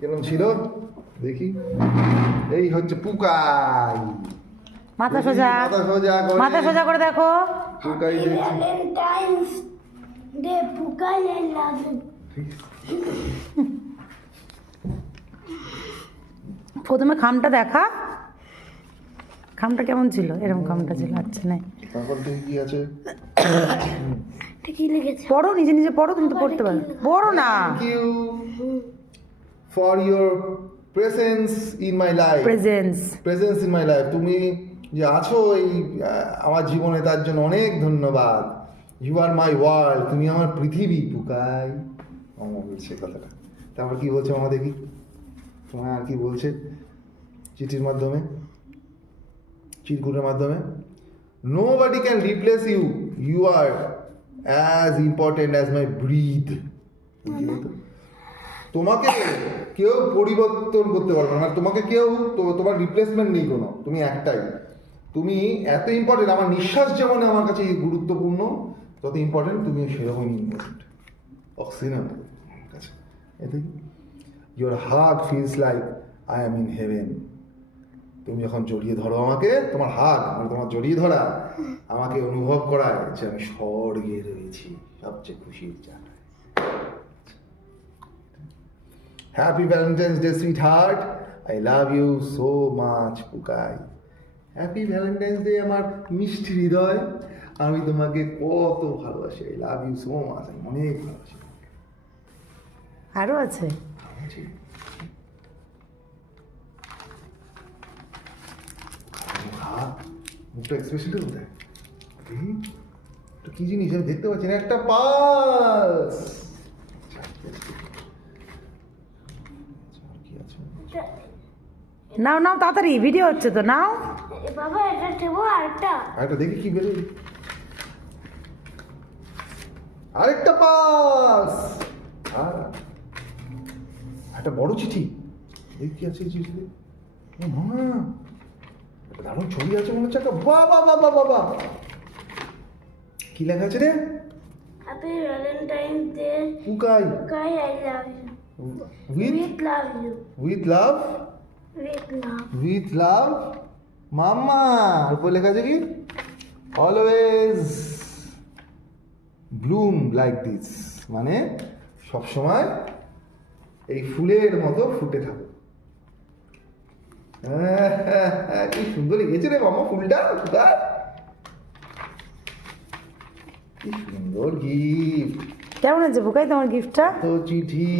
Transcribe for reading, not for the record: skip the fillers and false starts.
কেমন ছিল দেখি। এই হচ্ছে পুকাই। মাথা সোজা, মাথা সোজা করে, মাথা সোজা করে দেখো। পুকাই দেখছি। Valentine's day Pukai I love you. প্রথমে খামটা দেখা, খামটা কেমন ছিল? এরকম খামটা ছিল। আচ্ছা নাই, তারপর দেখি কি আছে। এটা কি লিখেছে? পড়ো, নিজে নিজে পড়ো, তুমি তো পড়তে পারো। পড়ো না। Thank you for your presence in my life. Presence in my life, তুমি যে আছো এই আমার জীবনে, তার জন্য অনেক ধন্যবাদ। ইউ আর মাই ওয়ার্ল্ড, তুমি আমার পৃথিবী পুকাই। আমার বলছে কথাটা। তারপর কি বলছে মামা দেখি, তোমার আর কি বলছে চিঠির মাধ্যমে, চিরকুটের মাধ্যমে। Nobody can replace you, you are as important as my breath. তোমাকে কেউ পরিবর্তন করতে পারবে না, তোমাকে কেউ তোমার রিপ্লেসমেন্ট নেই কোনো, তুমি একটাই। তুমি এত ইম্পর্টেন্ট, আমার নিঃশ্বাস যেমন আমার কাছে গুরুত্বপূর্ণ, তত ইম্পর্টেন্ট তুমি সেরকমই ইম্পর্টেন্ট। অক্সিজেন আমার কাছে। এতে your hug feels like I am in heaven. তুমি যখন জড়িয়ে ধরো আমাকে, তোমার হাগ মানে তোমার জড়িয়ে ধরা আমাকে অনুভব করায় যে আমি স্বর্গে রয়েছি, সবচেয়ে খুশির জায়গায়। Happy Valentine's day sweetheart, I love you so much Pukai. Happy Valentine's day আমার মিষ্টি হৃদয়, আমি তোমাকে কত ভালোবাসি। I love you so much, আমি অনেক ভালোবাসি। আরো আছে। মুখটা এক্সপ্রেশনটা কোথায়? কি জিনিস আমি দেখতে পাচ্ছি না। একটা পালস। নাও নাও তাড়াতাড়ি, ভিডিও হচ্ছে তো, নাও। বাবা এটা দেবো আরেকটা। আরেকটা দেখি কি বেরোয়। আরেকটা পাস। আর একটা বড় চিঠি। এই কি আছে এই চিঠিতে? ও মা, একটা দারুণ ছবি আছে মনে হচ্ছে। একটা বাবা বাবা বাবা, কি লেখা আছে রে? Happy Valentine's day Pukai Pukai I love you. With with love you. With love, with love. With love mamma. আর উপরে লেখা আছে কি? অলওয়েজ ব্লুম লাইক দিস, মানে সবসময় এই ফুলের মতো ফুটে থাকো। কি সুন্দর লিখেছে রে মামা ফুলটা। কি সুন্দর গিফট। কেমন আছে বুকাই তোমার গিফটটা? তো চিঠি।